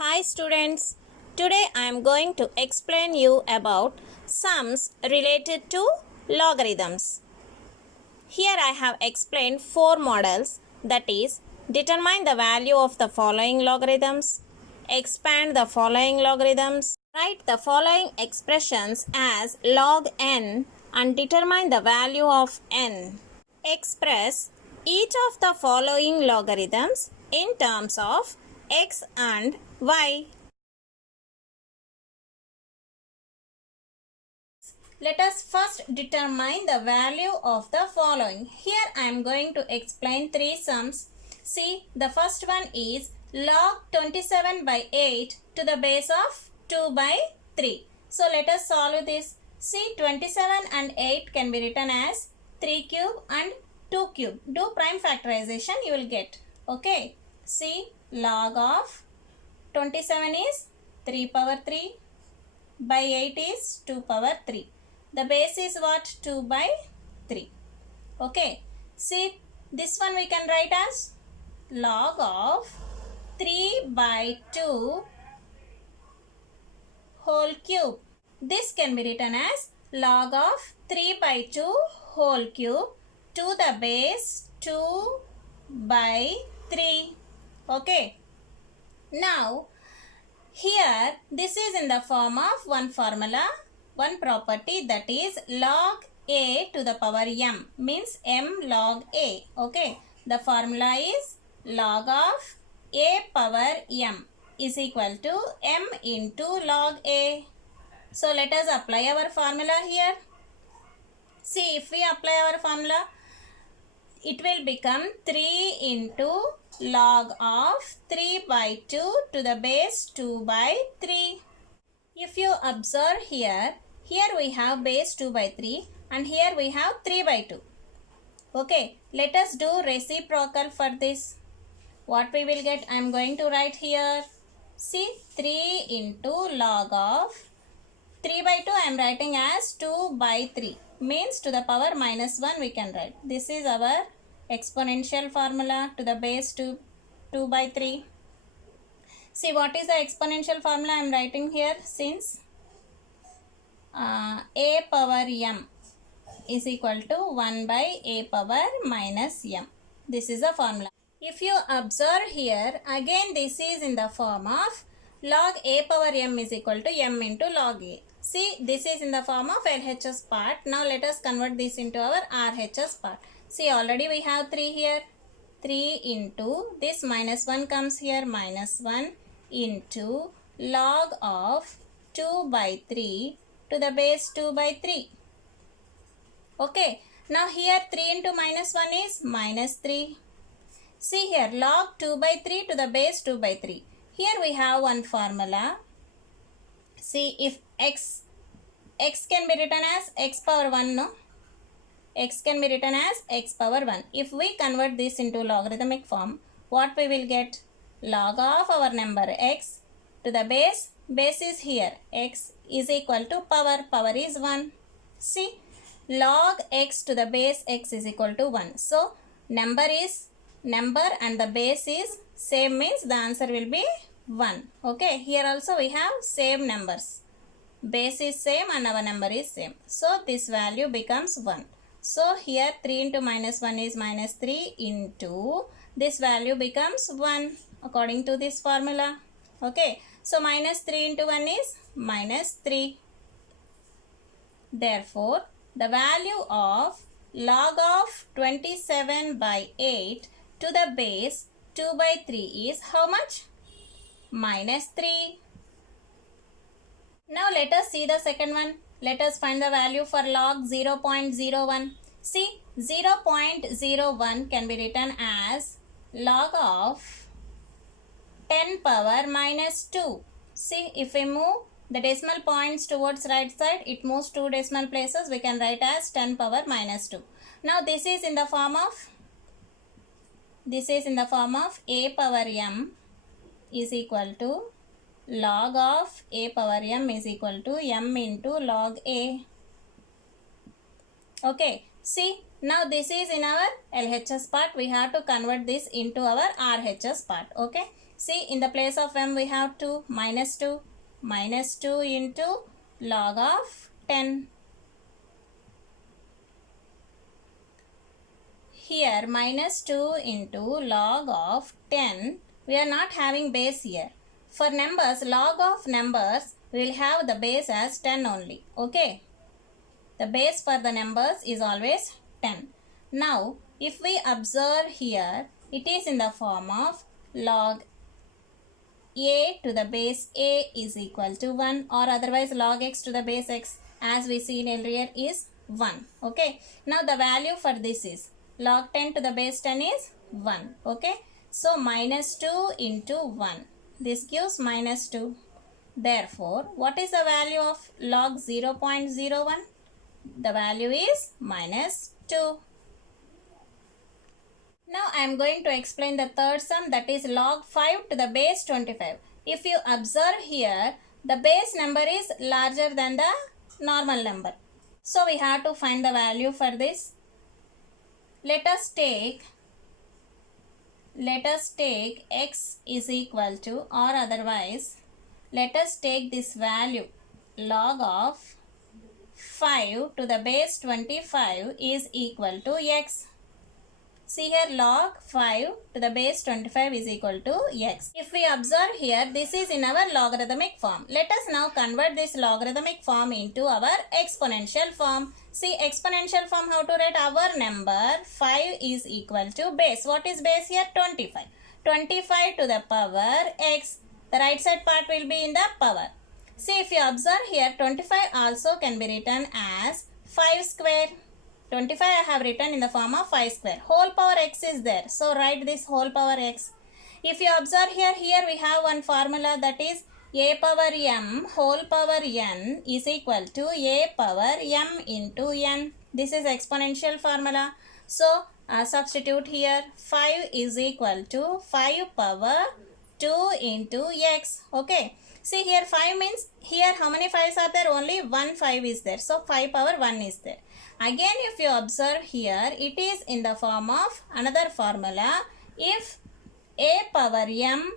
Hi students, today I am going to explain you about sums related to logarithms. Here I have explained four models, that is, determine the value of the following logarithms, expand the following logarithms, write the following expressions as log n and determine the value of n. Express each of the following logarithms in terms of x and y. Let us first determine the value of the following. Here I am going to explain three sums. See, the first one is log 27 by 8 to the base of 2 by 3. So let us solve this. See, 27 and 8 can be written as 3 cube and 2 cube. Do prime factorization, you will get. Okay. See, log of 27 is 3 power 3 by 8 is 2 power 3. The base is what? 2 by 3. Okay. See, this one we can write as log of 3 by 2 whole cube. This can be written as log of 3 by 2 whole cube to the base 2 by 3. Okay. Now, here this is in the form of one formula, one property, that is log a to the power m, means m log a. Okay. The formula is log of a power m is equal to m into log a. So let us apply our formula here. See, if we apply our formula, it will become 3 into log of 3 by 2 to the base 2 by 3. If you observe here we have base 2 by 3 and here we have 3 by 2. Okay, let us do reciprocal for this. What we will get, I am going to write here. See, 3 into log of 3 by 2 I am writing as 2 by 3, means to the power minus 1 we can write. This is our exponential formula to the base 2 by 3. See, what is the exponential formula I am writing here? Since a power m is equal to 1 by a power minus m. This is the formula. If you observe here, again this is in the form of log a power m is equal to m into log a. See, this is in the form of LHS part. Now let us convert this into our RHS part. See, already we have 3 here. 3 into this minus 1 comes here, minus 1 into log of 2 by 3 to the base 2 by 3. Okay. Now here 3 into minus 1 is minus 3. See here, log 2 by 3 to the base 2 by 3. Here we have one formula. See, if x can be written as x power 1, no? X can be written as x power 1. If we convert this into logarithmic form, what we will get? Log of our number x to the base is here. X is equal to power is 1. See, log x to the base x is equal to 1. So, number and the base is same, means the answer will be 1. Okay, here also we have same numbers. Base is same and our number is same. So, this value becomes 1. So, here 3 into minus 1 is minus 3 into this value becomes 1 according to this formula. Okay. So, minus 3 into 1 is minus 3. Therefore, the value of log of 27 by 8 to the base 2 by 3 is how much? Minus 3. Now, let us see the second one. Let us find the value for log 0.01. See, 0.01 can be written as log of 10 power minus 2. See, if we move the decimal points towards right side, it moves 2 decimal places. We can write as 10 power minus 2. Now, this is in the form of a power m is equal to log of a power m is equal to m into log a. Okay. See, now this is in our LHS part. We have to convert this into our RHS part. Okay. See, in the place of m we have 2, minus 2. Minus 2 into log of 10. Here minus 2 into log of 10. We are not having base here. For numbers, log of numbers, we will have the base as 10 only. Okay. The base for the numbers is always 10. Now, if we observe here, it is in the form of log a to the base a is equal to 1, or otherwise log x to the base x, as we seen earlier, is 1. Okay. Now, the value for this is log 10 to the base 10 is 1. Okay. So, minus 2 into 1. This gives minus 2. Therefore, what is the value of log 0.01? The value is minus 2. Now I am going to explain the third sum, that is log 5 to the base 25. If you observe here, the base number is larger than the normal number. So we have to find the value for this. Let us take x is equal to, or otherwise let us take this value log of 5 to the base 25 is equal to x. See here, log 5 to the base 25 is equal to x. If we observe here, this is in our logarithmic form. Let us now convert this logarithmic form into our exponential form. See, exponential form, how to write our number 5 is equal to base. What is base here? 25. 25 to the power x. The right side part will be in the power. See, if you observe here, 25 also can be written as 5 square. 25 I have written in the form of 5 square. Whole power x is there. So, write this whole power x. If you observe here we have one formula, that is a power m whole power n is equal to a power m into n. This is exponential formula. So, substitute here 5 is equal to 5 power 2 into x. Okay. See here 5 means, here how many 5s are there? Only one 5 is there. So, 5 power 1 is there. Again, if you observe here, it is in the form of another formula. If a power m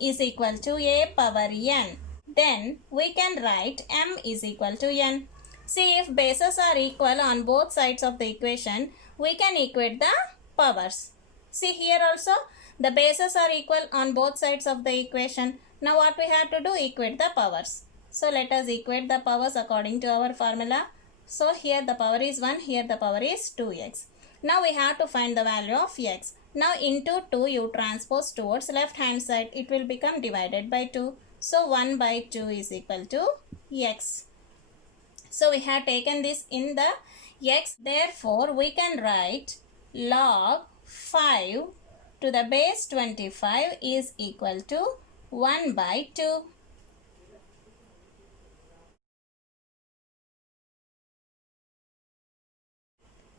is equal to a power n, then we can write m is equal to n. See, if bases are equal on both sides of the equation, we can equate the powers. See here also, the bases are equal on both sides of the equation. Now what we have to do? Equate the powers. So let us equate the powers according to our formula. So here the power is 1, here the power is 2x. Now we have to find the value of x. Now into 2 you transpose towards left hand side. It will become divided by 2. So 1 by 2 is equal to x. So we have taken this in the x. Therefore we can write log 5 to the base 25 is equal to 1 by 2.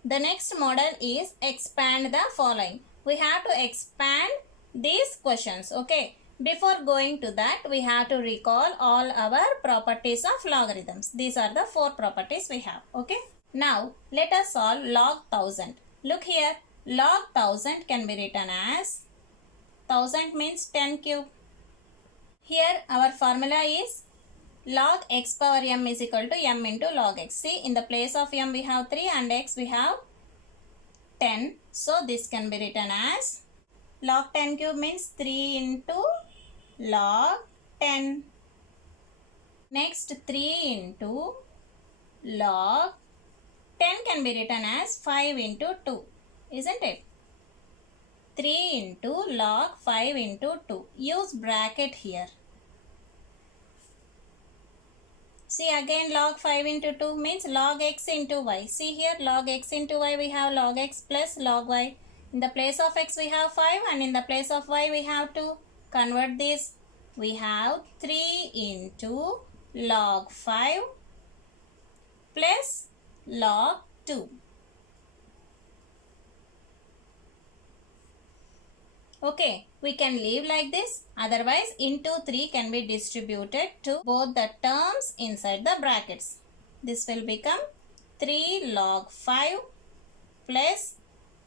The next model is expand the following. We have to expand these questions. Okay. Before going to that, we have to recall all our properties of logarithms. These are the 4 properties we have. Okay. Now, let us solve log 1000. Look here. Log 1000 can be written as 1000 means 10 cube. Here our formula is log x power m is equal to m into log x. See, in the place of m we have 3 and x we have 10. So, this can be written as log 10 cube means 3 into log 10. Next 3 into log 10 can be written as 5 into 2. Isn't it? 3 into log 5 into 2. Use bracket here. See, again log 5 into 2 means log x into y. See here, log x into y we have log x plus log y. In the place of x we have 5 and in the place of y we have 2. Convert this. We have 3 into log 5 plus log 2. Okay, we can leave like this. Otherwise, into 3 can be distributed to both the terms inside the brackets. This will become 3 log 5 plus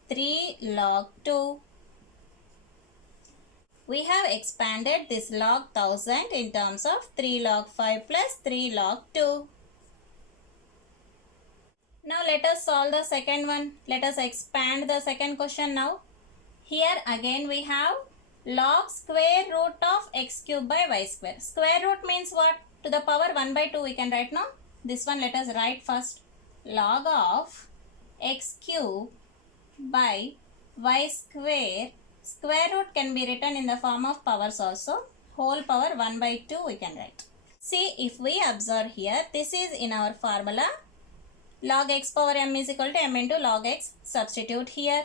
3 log 2. we have expanded this log 1000 in terms of 3 log 5 plus 3 log 2. Now let us solve the second one. Let us expand the second question now. Here again we have log square root of x cube by y square. Square root means what? To the power 1 by 2 we can write now. This one let us write first. Log of x cube by y square. Square root can be written in the form of powers also. Whole power 1 by 2 we can write. See, if we observe here, this is in our formula. Log x power m is equal to m into log x. Substitute here.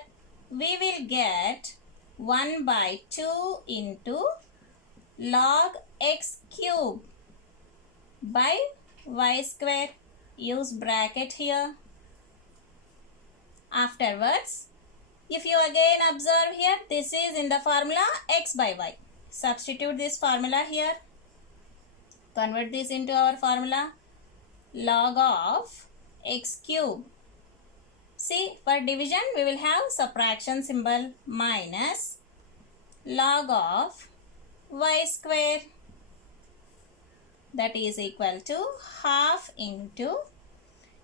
We will get 1 by 2 into log x cube by y square. Use bracket here. Afterwards, if you again observe here, this is in the formula x by y. Substitute this formula here. Convert this into our formula. Log of x cube. See, for division we will have subtraction symbol minus log of y square. That is equal to half into.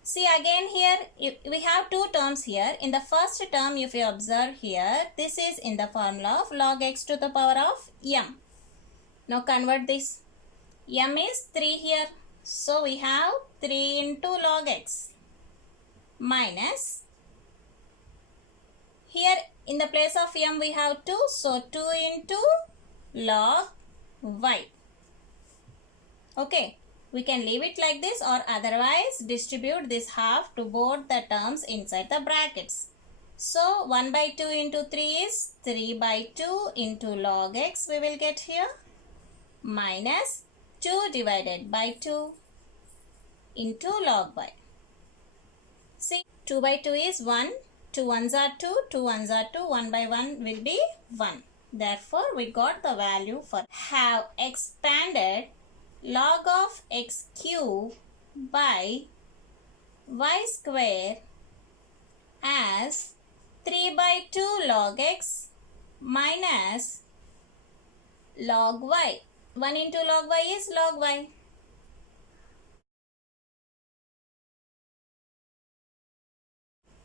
See again here, we have two terms here. In the first term, if you observe here, this is in the formula of log x to the power of m. Now convert this. M is 3 here. So we have 3 into log x minus. Here in the place of m we have 2. So 2 into log y. Okay. We can leave it like this or otherwise distribute this half to both the terms inside the brackets. So 1 by 2 into 3 is 3 by 2 into log x we will get here minus 2 divided by 2 into log y. See, 2 by 2 is 1, 2 ones are 2, 2 ones are 2, 1 by 1 will be 1. Therefore, we got the value for have expanded log of x cube by y square as 3 by 2 log x minus log y. 1 into log y is log y.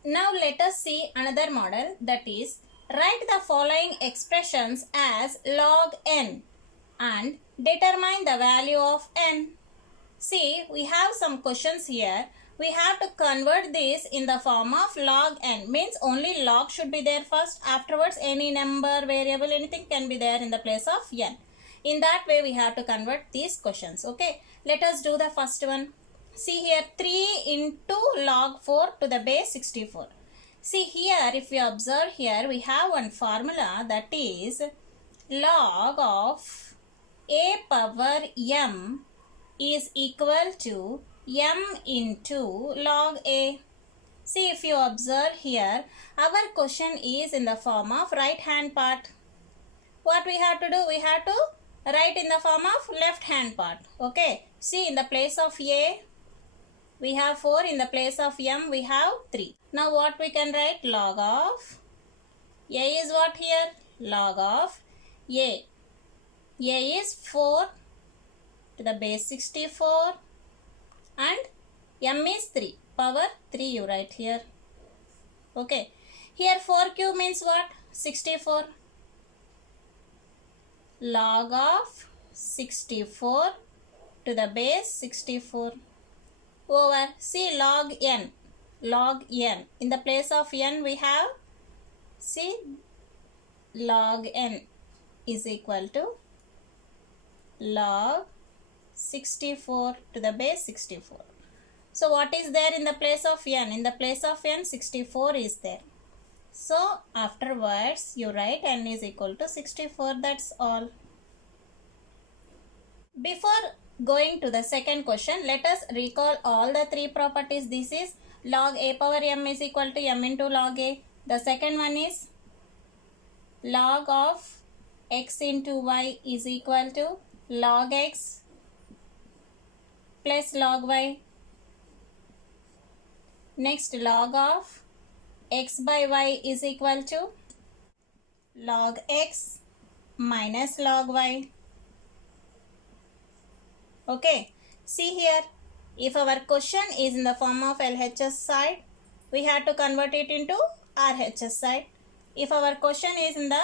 Now let us see another model, that is, write the following expressions as log n and determine the value of n. See, we have some questions here. We have to convert this in the form of log n. Means only log should be there first. Afterwards, any number, variable, anything can be there in the place of n. In that way, we have to convert these questions. Okay. Let us do the first one. See here, 3 into log 4 to the base 64. See here, if we observe here, we have one formula, that is log of a power m is equal to m into log a. See, if you observe here, our question is in the form of right hand part. What we have to do? We have to write in the form of left hand part. Okay. See, in the place of a, we have 4. In the place of m, we have 3. Now, what we can write? Log of a is what here? Log of a. A is 4 to the base 64 and m is 3. Power 3 you write here. Okay. Here 4 cube means what? 64. Log of 64 to the base 64 over, see, log n. Log n. In the place of n we have, see, log n is equal to log 64 to the base 64. So what is there in the place of n? In the place of n, 64 is there. So afterwards you write n is equal to 64. That's all. Before going to the second question, let us recall all the three properties. This is log a power m is equal to m into log a. The second one is log of x into y is equal to log x plus log y. Next, log of x by y is equal to log x minus log y. Okay, see here, if our question is in the form of LHS side, we have to convert it into RHS side. If our question is in the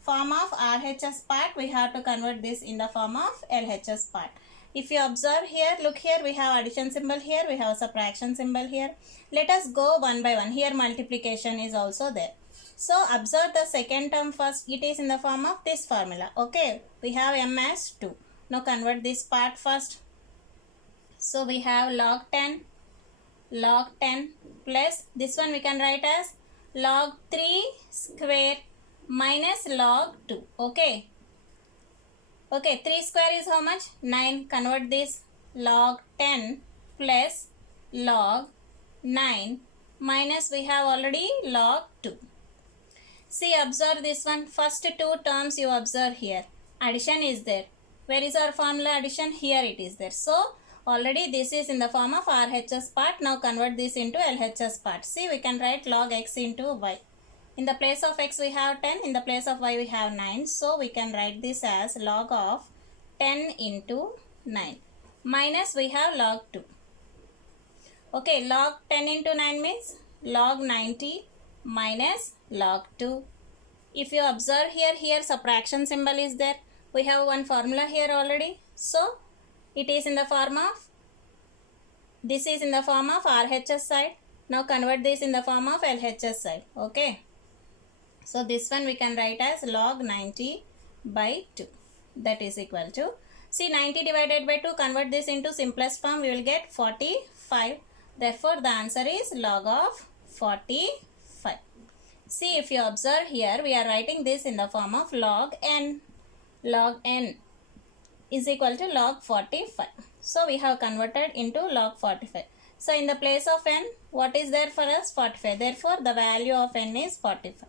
form of RHS part, we have to convert this in the form of LHS part. If you observe here, look here, we have addition symbol here, we have subtraction symbol here. Let us go one by one. Here multiplication is also there. So observe the second term first. It is in the form of this formula. Okay, we have m as 2. Now convert this part first. So we have log 10 plus this one we can write as log 3 square minus log 2. Okay. Okay, 3 square is how much? 9. Convert this. Log 10 plus log 9 minus we have already log 2. See, observe this one. First two terms you observe here. Addition is there. Where is our formula addition? Here it is there. So, already this is in the form of RHS part. Now convert this into LHS part. See, we can write log x into y. In the place of x we have 10. In the place of y we have 9. So, we can write this as log of 10 into 9. Minus we have log 2. Okay, log 10 into 9 means log 90 minus log 2. If you observe here subtraction symbol is there. We have one formula here already. So, it is in the form of, this is in the form of RHS side. Now convert this in the form of LHS side. Okay. So, this one we can write as log 90 by 2. That is equal to, see, 90 divided by 2, convert this into simplest form, we will get 45. Therefore, the answer is log of 45. See, if you observe here, we are writing this in the form of log n. Log n is equal to log 45. So, we have converted into log 45. So, in the place of n, what is there for us? 45. Therefore, the value of n is 45.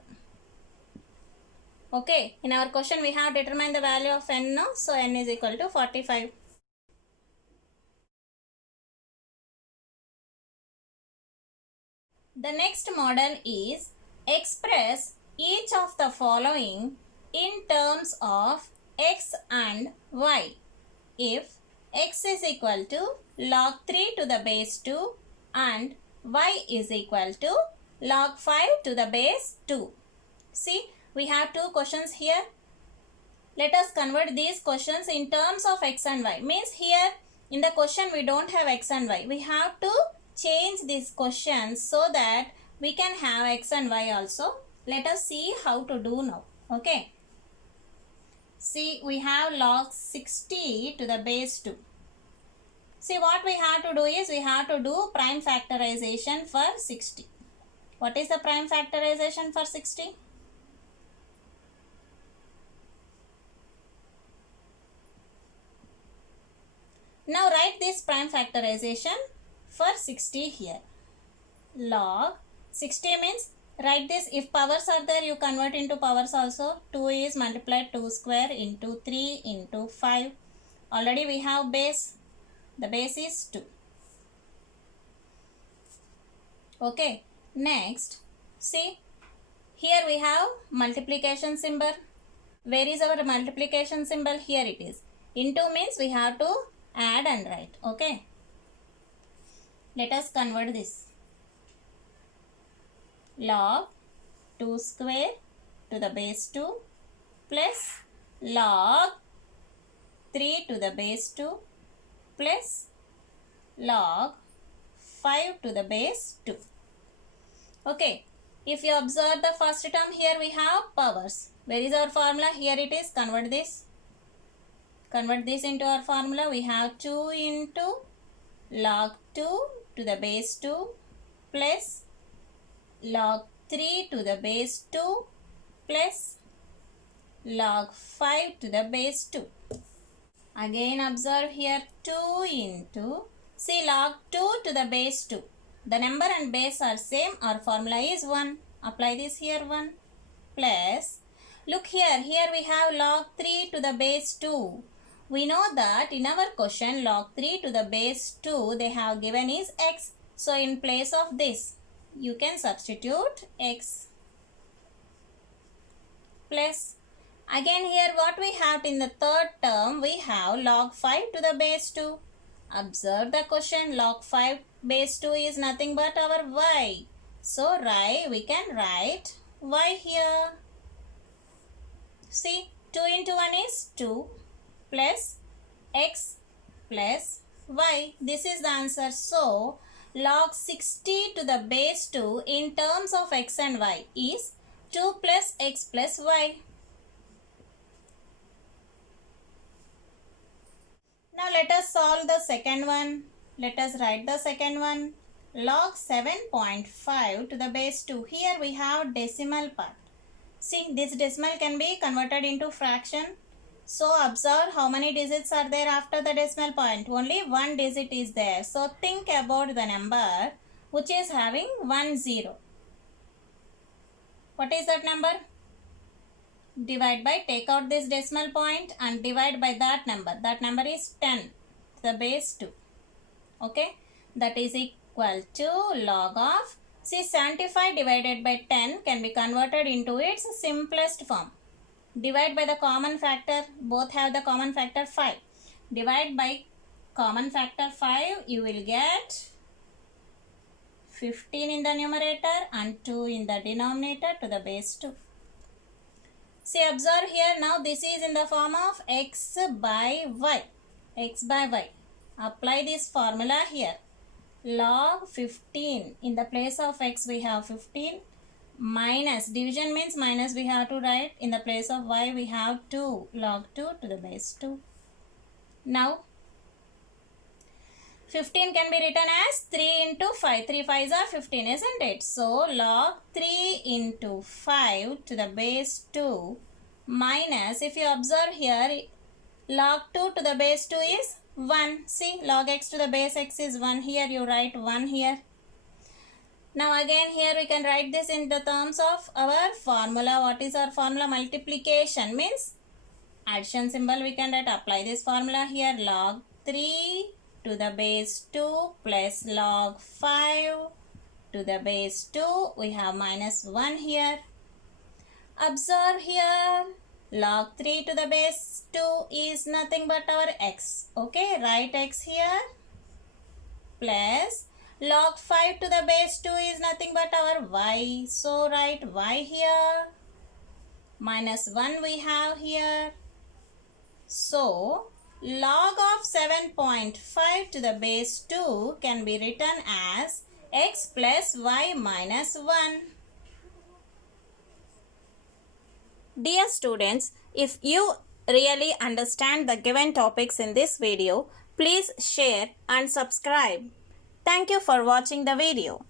Okay, in our question, we have determined the value of n now. So, n is equal to 45. The next model is express each of the following in terms of x and y. If x is equal to log 3 to the base 2 and y is equal to log 5 to the base 2. See, we have two questions here. Let us convert these questions in terms of x and y. Means here in the question we don't have x and y. We have to change these questions so that we can have x and y also. Let us see how to do now. Okay. See, we have log 60 to the base 2. See, what we have to do is we have to do prime factorization for 60. What is the prime factorization for 60? Now write this prime factorization for 60 here. Log 60 means, write this, if powers are there, you convert into powers also. 2 is multiplied 2 square into 3 into 5. Already we have base. The base is 2. Okay. Next, see, here we have multiplication symbol. Where is our multiplication symbol? Here it is. Into means we have to add and write. Okay. Let us convert this. Log 2 square to the base 2 plus log 3 to the base 2 plus log 5 to the base 2. Okay. If you observe the first term, here we have powers. Where is our formula? Here it is. Convert this. Convert this into our formula. We have 2 into log 2 to the base 2 plus log 3 to the base 2 plus log 5 to the base 2. Again observe here 2 into, see, log 2 to the base 2. The number and base are same. Our formula is 1. Apply this here 1 plus, look here, we have log 3 to the base 2. We know that in our question log 3 to the base 2 they have given is x. So in place of this, you can substitute x plus, Again here what we have in the third term, we have log 5 to the base 2. Observe the question, log 5 base 2 is nothing but our y. So we can write y here. See, 2 into 1 is 2 plus x plus y. This is the answer. So, log 60 to the base 2 in terms of x and y is 2 plus x plus y. Now let us solve the second one. Let us write the second one. Log 7.5 to the base 2. Here we have decimal part. See, this decimal can be converted into fraction. So observe how many digits are there after the decimal point. Only one digit is there. So think about the number which is having 1 0. What is that number? Divide by, take out this decimal point and divide by that number. That number is 10 to the base 2. Okay. That is equal to log of, see, 75 divided by 10 can be converted into its simplest form. Divide by the common factor. Both have the common factor 5. Divide by common factor 5. You will get 15 in the numerator and 2 in the denominator to the base 2. See, observe here, now this is in the form of x by y. X by y. Apply this formula here. Log 15. In the place of x we have 15. Minus, division means minus we have to write. In the place of y we have 2. Log 2 to the base 2. Now, 15 can be written as 3 into 5. 3 5s are 15, isn't it? So, log 3 into 5 to the base 2 minus, if you observe here, log 2 to the base 2 is 1. See, log x to the base x is 1. Here you write 1 here. Now again here we can write this in the terms of our formula. What is our formula? Multiplication means addition symbol we can write. Apply this formula here. Log 3 to the base 2 plus log 5 to the base 2. We have minus 1 here. Observe here. Log 3 to the base 2 is nothing but our x. Okay, write x here. Plus log 5 to the base 2 is nothing but our y. So write y here. Minus 1 we have here. So log of 7.5 to the base 2 can be written as x plus y minus 1. Dear students, if you really understand the given topics in this video, please share and subscribe. Thank you for watching the video.